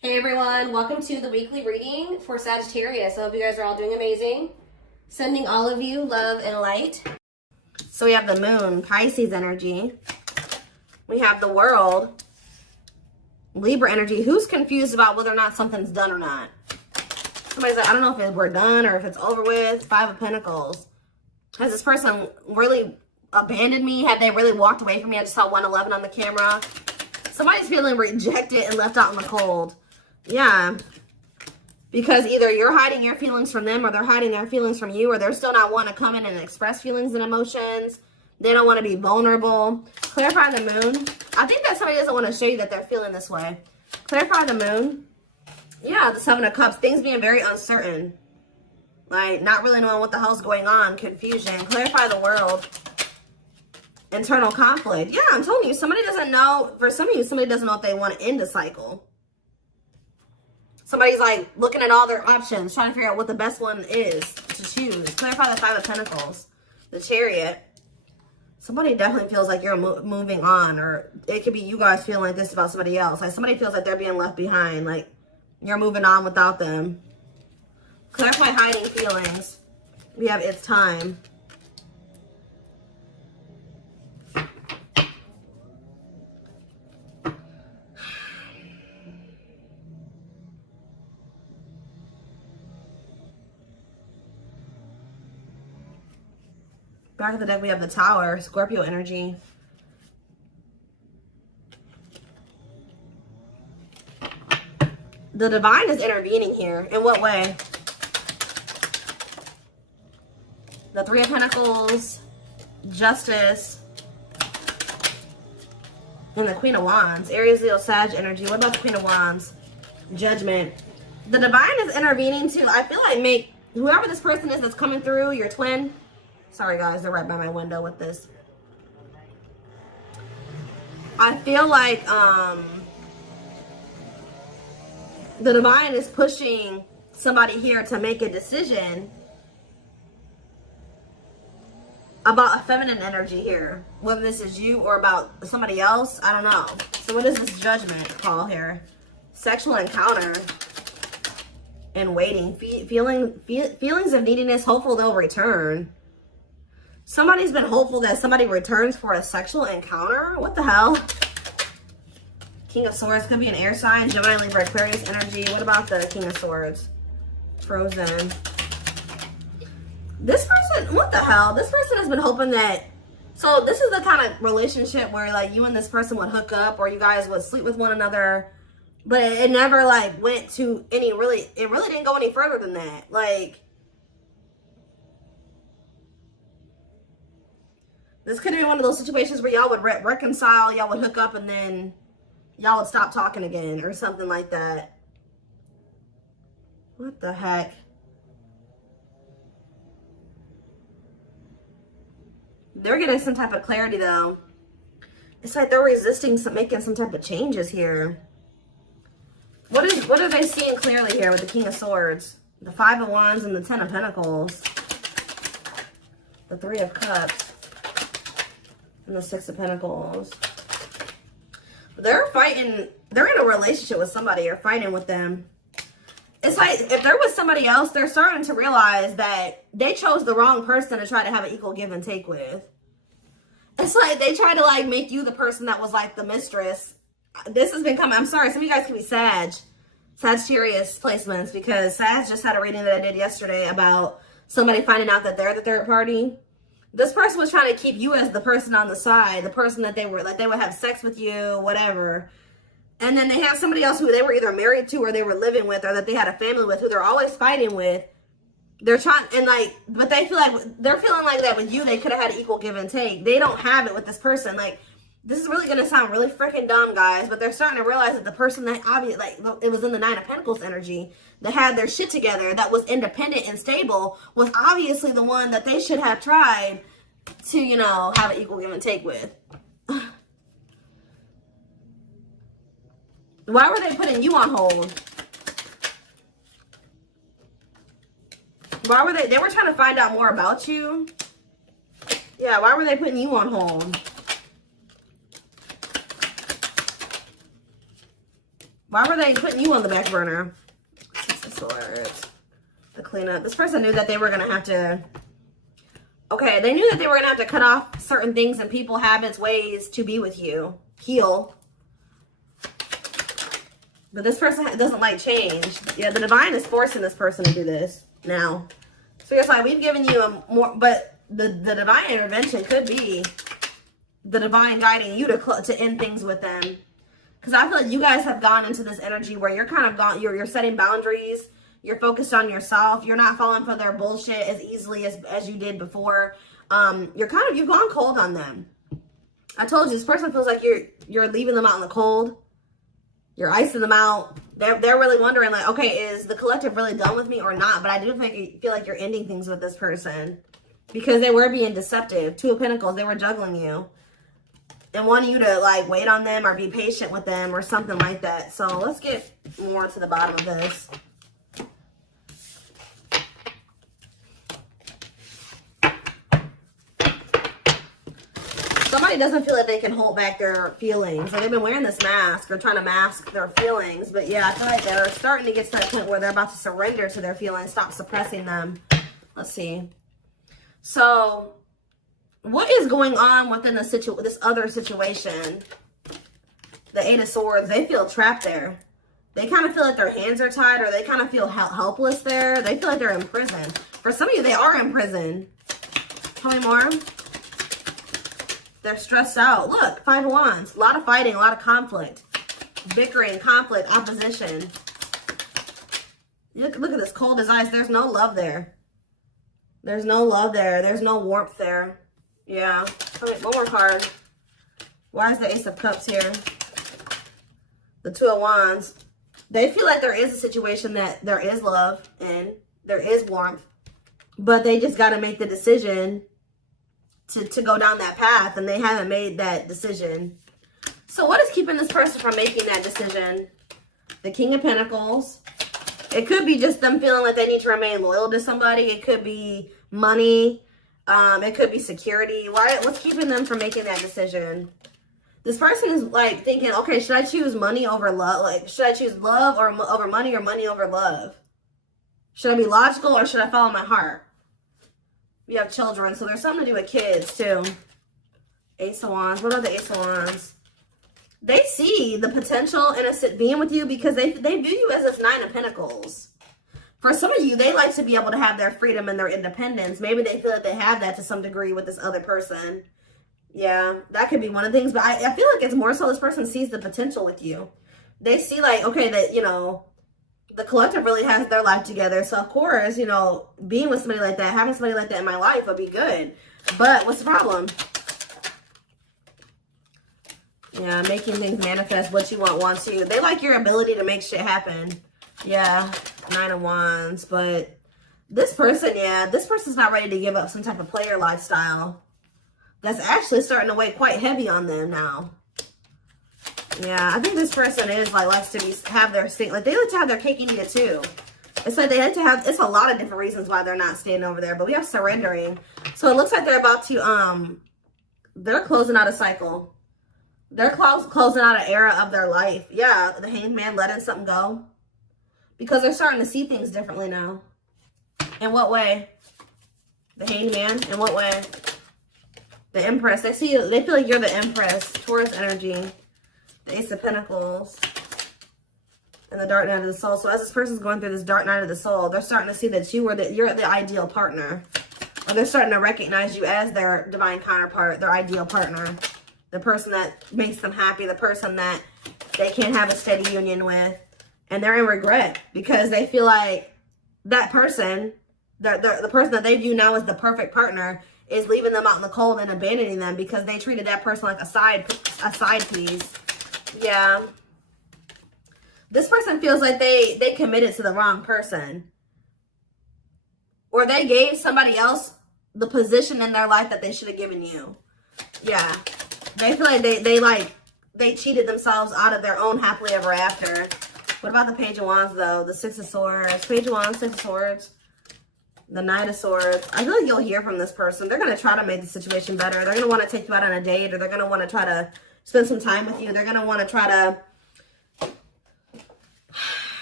Hey everyone, welcome to the weekly reading for Sagittarius. I hope you guys are all doing amazing. Sending all of you love and light. So we have the moon, Pisces energy. We have the world, Libra energy. Who's confused about whether or not something's done or not? Somebody's like, I don't know if we're done or if it's over with. Five of Pentacles. Has this person really abandoned me? Have they really walked away from me? I just saw 111 on the camera. Somebody's feeling rejected and left out in the cold. Yeah, because either you're hiding your feelings from them or they're hiding their feelings from you, or they're still not wanting to come in and express feelings and emotions. They don't want to be vulnerable. Clarify the moon. I think that somebody doesn't want to show you that they're feeling this way. Clarify the moon. Yeah, the Seven of Cups. Things being very uncertain. Like, not really knowing what the hell's going on. Confusion. Clarify the world. Internal conflict. Yeah, I'm telling you, somebody doesn't know. For some of you, somebody doesn't know if they want to end a cycle. Somebody's like looking at all their options, trying to figure out what the best one is to choose. Clarify the Five of Pentacles, the Chariot. Somebody definitely feels like you're moving on, or it could be you guys feeling like this about somebody else. Like somebody feels like they're being left behind, like you're moving on without them. Clarify hiding feelings. We have it's time. Back of the deck, we have the Tower, Scorpio energy. The Divine is intervening here. In what way? The Three of Pentacles, Justice, and the Queen of Wands. Aries, Leo, Sag energy. What about the Queen of Wands? Judgment. The Divine is intervening too. I feel like whoever this person is that's coming through, your twin. Sorry guys, they're right by my window with this. I feel like the Divine is pushing somebody here to make a decision about a feminine energy here. Whether this is you or about somebody else, I don't know. So what is this Judgment call here? Sexual encounter and waiting. Feelings of neediness, hopeful they'll return. Somebody's been hopeful that somebody returns for a sexual encounter. What the hell? King of Swords could be an air sign. Gemini, Libra, Aquarius energy. What about the King of Swords? Frozen. This person, what the hell? This person has been hoping that... So this is the kind of relationship where like you and this person would hook up or you guys would sleep with one another. But it never like went to any it really didn't go any further than that. Like... This could be one of those situations where y'all would reconcile, y'all would hook up, and then y'all would stop talking again or something like that. What the heck? They're getting some type of clarity, though. It's like they're resisting making some type of changes here. What are they seeing clearly here with the King of Swords? The Five of Wands and the Ten of Pentacles. The Three of Cups. And the Six of Pentacles. They're fighting. They're in a relationship with somebody or fighting with them. It's like if there was somebody else, they're starting to realize that they chose the wrong person to try to have an equal give and take with. It's like they try to like make you the person that was like the mistress. This has been coming. I'm sorry. Some of you guys can be Sagittarius placements because Sag just had a reading that I did yesterday about somebody finding out that they're the third party. This person was trying to keep you as the person on the side, the person that they would have sex with you, whatever. And then they have somebody else who they were either married to or they were living with or that they had a family with who they're always fighting with. They're trying, and like, but they feel like, they're feeling like that with you, they could have had an equal give and take. They don't have it with this person. Like, this is really going to sound really freaking dumb, guys, but they're starting to realize that the person that obviously, like, it was in the Nine of Pentacles energy, that had their shit together, that was independent and stable, was obviously the one that they should have tried to, you know, have an equal give and take with. Why were they putting you on hold? Why were they were trying to find out more about you? Yeah, why were they putting you on hold? Why were they putting you on the back burner? Six of Swords. The cleanup. This person knew that they were going to have to... Okay, they knew that they were going to have to cut off certain things and people, habits, ways to be with you. Heal. But this person doesn't like change. Yeah, the divine is forcing this person to do this now. So it's like, we've given you a more... But the divine intervention could be the divine guiding you to end things with them. Because I feel like you guys have gone into this energy where you're kind of gone, you're setting boundaries. You're focused on yourself. You're not falling for their bullshit as easily as you did before. You've gone cold on them. I told you, this person feels like you're leaving them out in the cold. You're icing them out. They're really wondering, like, okay, is the collective really done with me or not? But I do feel like you're ending things with this person because they were being deceptive. Two of Pentacles, they were juggling you and wanting you to like wait on them or be patient with them or something like that. So let's get more to the bottom of this. Somebody doesn't feel like they can hold back their feelings. Or they've been wearing this mask or trying to mask their feelings. But yeah, I feel like they're starting to get to that point where they're about to surrender to their feelings. Stop suppressing them. Let's see. So, what is going on within this other situation? The Eight of Swords. They feel trapped there. They kind of feel like their hands are tied or they kind of feel helpless there. They feel like they're in prison. For some of you, they are in prison. Tell me more. They're stressed out. Look, Five of Wands. A lot of fighting, a lot of conflict. Bickering, conflict, opposition. Look at this cold as ice. There's no love there. There's no love there. There's no warmth there. Yeah. Okay, one more card. Why is the Ace of Cups here? The Two of Wands. They feel like there is a situation that there is love in. There is warmth. But they just got to make the decision to go down that path. And they haven't made that decision. So what is keeping this person from making that decision? The King of Pentacles. It could be just them feeling like they need to remain loyal to somebody. It could be money. It could be security. What's keeping them from making that decision? This person is like thinking, okay, should I choose money over love? Like, should I choose love over money or money over love? Should I be logical or should I follow my heart? You have children, so there's something to do with kids too. Ace of Wands. What are the Ace of Wands? They see the potential in being with you because they view you as this Nine of Pentacles. For some of you, they like to be able to have their freedom and their independence. Maybe they feel like they have that to some degree with this other person. Yeah, that could be one of the things. But I feel like it's more so this person sees the potential with you. They see like, okay, that, you know, the collective really has their life together. So, of course, you know, being with somebody like that, having somebody like that in my life would be good. But what's the problem? Yeah, making things manifest what you want to. They like your ability to make shit happen. Yeah, Nine of Wands. But this person, yeah, this person's not ready to give up some type of player lifestyle. That's actually starting to weigh quite heavy on them now. Yeah, I think this person is like likes to have their thing. Like they like to have their cake and eat it too. It's like they like to have. It's a lot of different reasons why they're not staying over there. But we have surrendering. So it looks like they're about to they're closing out a cycle. They're closing out an era of their life. Yeah, the Hanged Man letting something go because they're starting to see things differently now. In what way? The Hanged Man. In what way? The Empress. They feel like you're the Empress. Taurus energy. The Ace of Pentacles. And the Dark Night of the Soul. So as this person's going through this Dark Night of the Soul, they're starting to see that you're the ideal partner. Or they're starting to recognize you as their divine counterpart, their ideal partner. The person that makes them happy. The person that they can't have a steady union with. And they're in regret because they feel like that person, the person that they view now as the perfect partner, is leaving them out in the cold and abandoning them because they treated that person like a side piece. Yeah. This person feels like they committed to the wrong person. Or they gave somebody else the position in their life that they should have given you. Yeah. They feel like they cheated themselves out of their own happily ever after. What about the Page of Wands though? The Six of Swords. Page of Wands, Six of Swords. The Knight of Swords. I feel like you'll hear from this person. They're going to try to make the situation better. They're going to want to take you out on a date, or they're going to want to try to spend some time with you. They're going to want to try to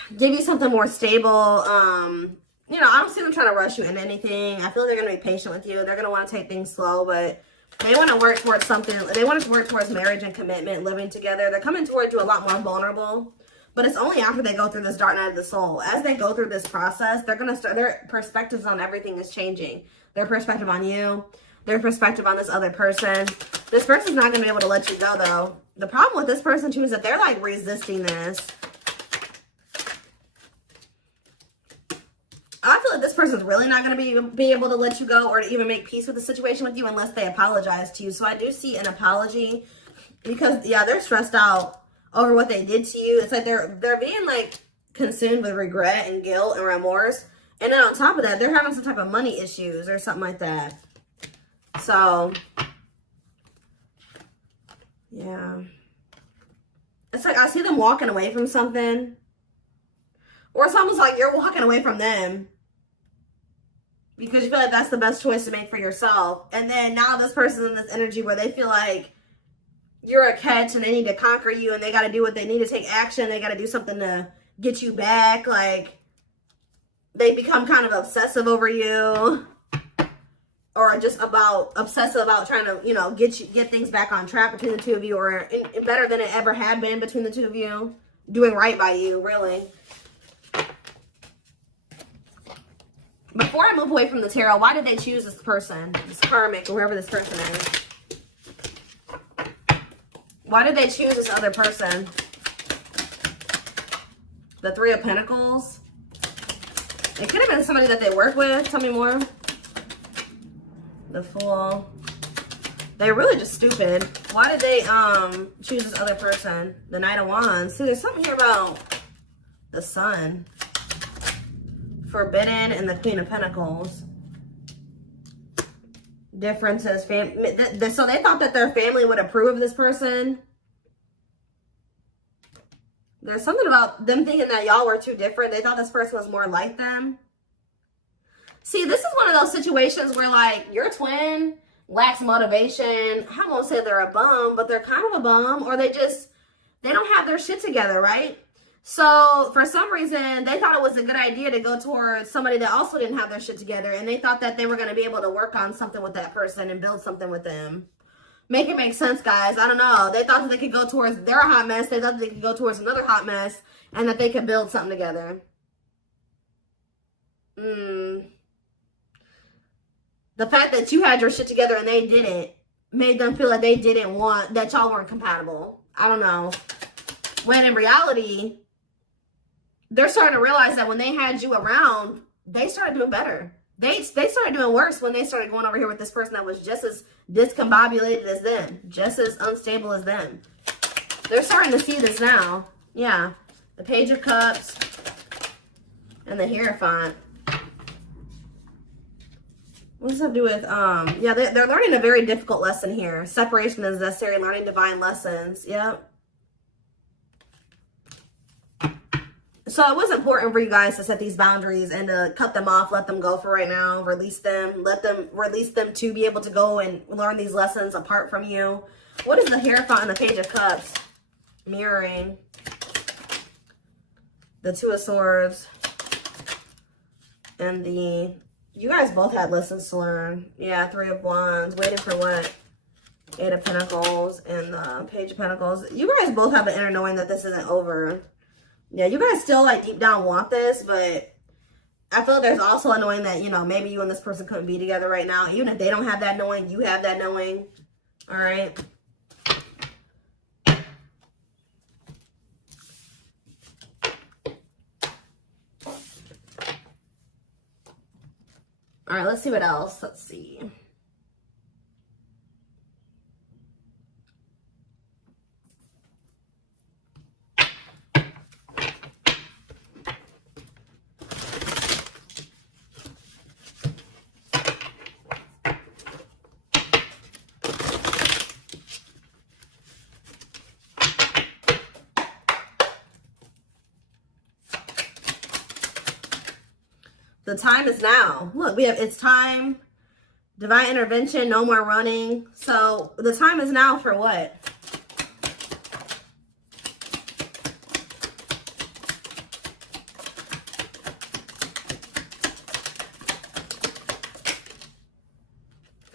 give you something more stable. You know, I don't see them trying to rush you into anything. I feel like they're going to be patient with you. They're going to want to take things slow, but they want to work towards something. They want to work towards marriage and commitment, living together. They're coming towards you a lot more vulnerable, but it's only after they go through this dark night of the soul. As they go through this process, they're going to start, their perspectives on everything is changing. Their perspective on you, their perspective on this other person. This person's not going to be able to let you go, though. The problem with this person, too, is that they're, like, resisting this. I feel like this person's really not going to be able to let you go or to even make peace with the situation with you unless they apologize to you. So I do see an apology because, yeah, they're stressed out over what they did to you. It's like they're being, like, consumed with regret and guilt and remorse. And then on top of that, they're having some type of money issues or something like that. So, yeah. It's like I see them walking away from something. Or it's almost like you're walking away from them because you feel like that's the best choice to make for yourself. And then now this person's in this energy where they feel like you're a catch and they need to conquer you and they got to do what they need to take action. They got to do something to get you back. Like they become kind of obsessive over you or just obsessive about trying to, you know, get things back on track between the two of you or better than it ever had been between the two of you. Doing right by you, really. Before I move away from the tarot, why did they choose this person? This karmic, or whoever this person is. Why did they choose this other person? The Three of Pentacles. It could have been somebody that they work with. Tell me more. The Fool. They're really just stupid. Why did they choose this other person? The Knight of Wands. See, there's something here about the Sun. Forbidden and the Queen of Pentacles. Differences. So they thought that their family would approve of this person. There's something about them thinking that y'all were too different. They thought this person was more like them. See, this is one of those situations where, like, your twin lacks motivation. I won't say they're a bum, but they're kind of a bum. Or they don't have their shit together, right? So, for some reason, they thought it was a good idea to go towards somebody that also didn't have their shit together. And they thought that they were going to be able to work on something with that person and build something with them. Make it make sense, guys. I don't know. They thought that they could go towards their hot mess. They thought that they could go towards another hot mess. And that they could build something together. The fact that you had your shit together and they didn't made them feel like they didn't want, that y'all weren't compatible. I don't know. When in reality, they're starting to realize that when they had you around, they started doing better. They started doing worse when they started going over here with this person that was just as discombobulated as them. Just as unstable as them. They're starting to see this now. Yeah. The Page of Cups. And the Hierophant. What does that do with, yeah, they're learning a very difficult lesson here. Separation is necessary, learning divine lessons. Yep. So it was important for you guys to set these boundaries and to cut them off, let them go for right now, release them, release them to be able to go and learn these lessons apart from you. What is the Hierophant and the Page of Cups? Mirroring. The Two of Swords. And the... You guys both had lessons to learn. Yeah, Three of Wands. Waiting for what? Eight of Pentacles and the Page of Pentacles. You guys both have an inner knowing that this isn't over. Yeah, you guys still, like, deep down want this, but I feel like there's also a knowing that, you know, maybe you and this person couldn't be together right now. Even if they don't have that knowing, you have that knowing. All right? All right, let's see what else. Let's see. The time is now. Look, we have, it's time, divine intervention, no more running. So the time is now for what?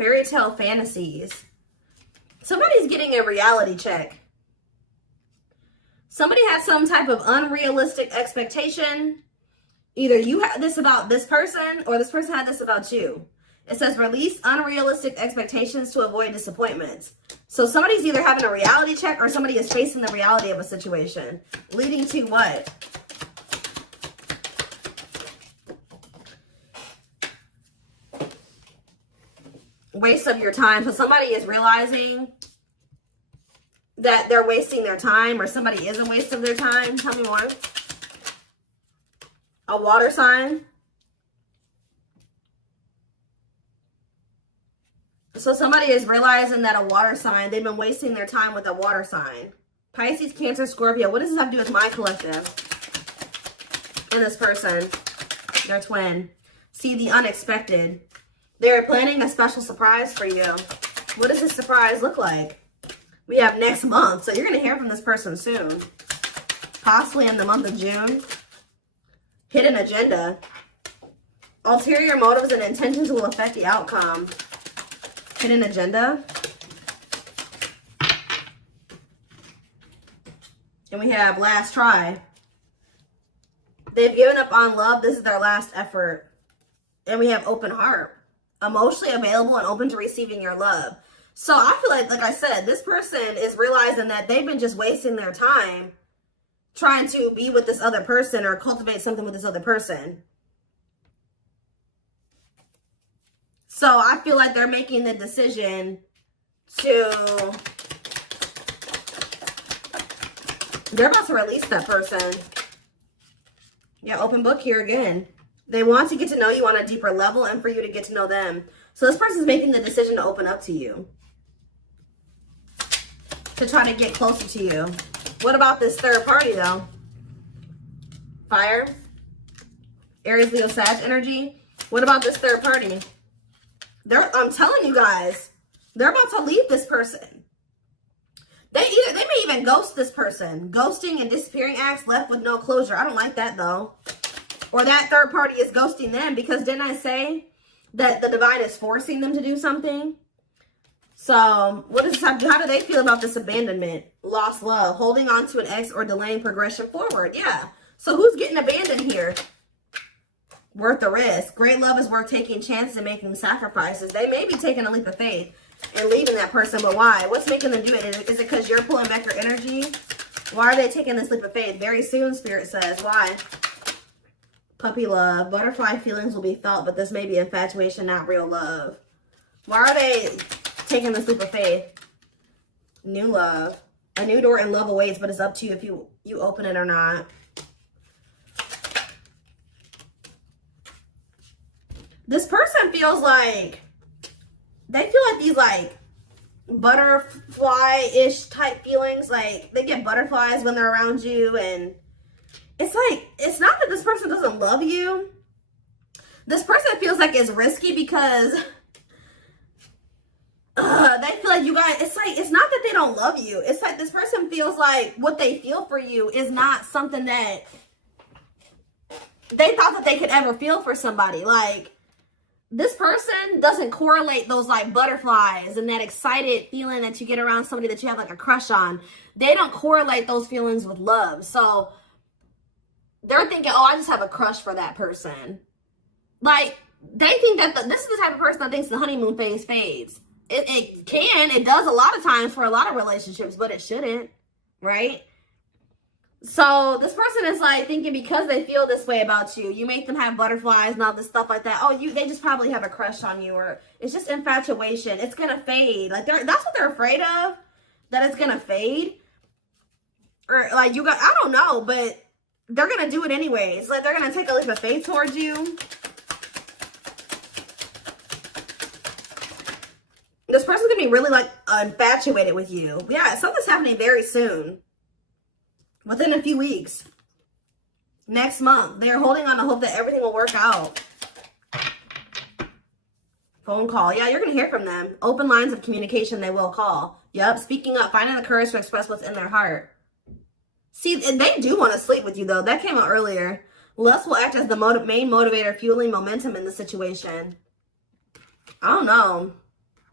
fairy tale fantasies. Somebody's getting a reality check. Somebody has some type of unrealistic expectation. Either you had this about this person or this person had this about you. It says release unrealistic expectations to avoid disappointments. So somebody's either having a reality check or somebody is facing the reality of a situation. Leading to what? Waste of your time. So somebody is realizing that they're wasting their time, or somebody is a waste of their time. Tell me more. A water sign. So somebody is realizing that a water sign, they've been wasting their time with a water sign. Pisces, Cancer, Scorpio. What does this have to do with my collective? And this person, their twin. See the unexpected. They're planning a special surprise for you. What does this surprise look like? We have next month. So you're going to hear from this person soon. Possibly in the month of June. Hidden agenda. Ulterior motives and intentions will affect the outcome. Hidden agenda. And we have last try. They've given up on love. This is their last effort. And we have open heart. Emotionally available and open to receiving your love. So I feel like I said, this person is realizing that they've been just wasting their time trying to be with this other person or cultivate something with this other person. So I feel like they're making the decision to, they're about to release that person. Yeah, open book here again. They want to get to know you on a deeper level and for you to get to know them. So this person's making the decision to open up to you. To try to get closer to you. What about this third party though? Fire. Aries, Leo, Sag energy. What about this third party? I'm telling you guys, they're about to leave this person. They may even ghost this person. Ghosting and disappearing acts, left with no closure. I don't like that though. Or that third party is ghosting them, because didn't I say that the divine is forcing them to do something? So what does this have to do? How do they feel about this abandonment? Lost love, holding on to an ex, or delaying progression forward. Yeah. So who's getting abandoned here? Worth the risk. Great love is worth taking chances and making sacrifices. They may be taking a leap of faith and leaving that person, but why? What's making them do it? Is it because you're pulling back your energy? Why are they taking this leap of faith? Very soon, Spirit says. Why? Puppy love. Butterfly feelings will be felt, but this may be infatuation, not real love. Why are they taking this leap of faith? New love. A new door and love awaits, but it's up to you if you open it or not. This person feels like, they feel like these like butterfly-ish type feelings. Like they get butterflies when they're around you, and it's like, it's not that this person doesn't love you. This person feels like it's risky because they feel like you guys, it's like, it's not that they don't love you. It's like this person feels like what they feel for you is not something that they thought that they could ever feel for somebody. Like, this person doesn't correlate those like butterflies and that excited feeling that you get around somebody that you have like a crush on. They don't correlate those feelings with love. So they're thinking, oh, I just have a crush for that person. Like, they think that this is the type of person that thinks the honeymoon phase fades. It does a lot of times for a lot of relationships, but it shouldn't, right? So this person is like thinking because they feel this way about you, you make them have butterflies and all this stuff like that. Oh, they just probably have a crush on you, or it's just infatuation. It's gonna fade. Like that's what they're afraid of, that it's gonna fade. Or like I don't know, but they're gonna do it anyways. Like they're gonna take a leap of faith towards you. This person's gonna be really like infatuated with you. Yeah, something's happening very soon. Within a few weeks. Next month. They're holding on to hope that everything will work out. Phone call. Yeah, you're going to hear from them. Open lines of communication, they will call. Yep, speaking up. Finding the courage to express what's in their heart. See, and they do want to sleep with you, though. That came out earlier. Lust will act as the main motivator, fueling momentum in the situation. I don't know.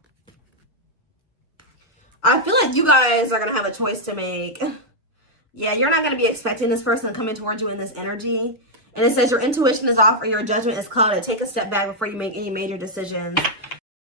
I feel like you guys are going to have a choice to make. Yeah, you're not going to be expecting this person to come in towards you in this energy. And it says your intuition is off or your judgment is clouded. Take a step back before you make any major decisions.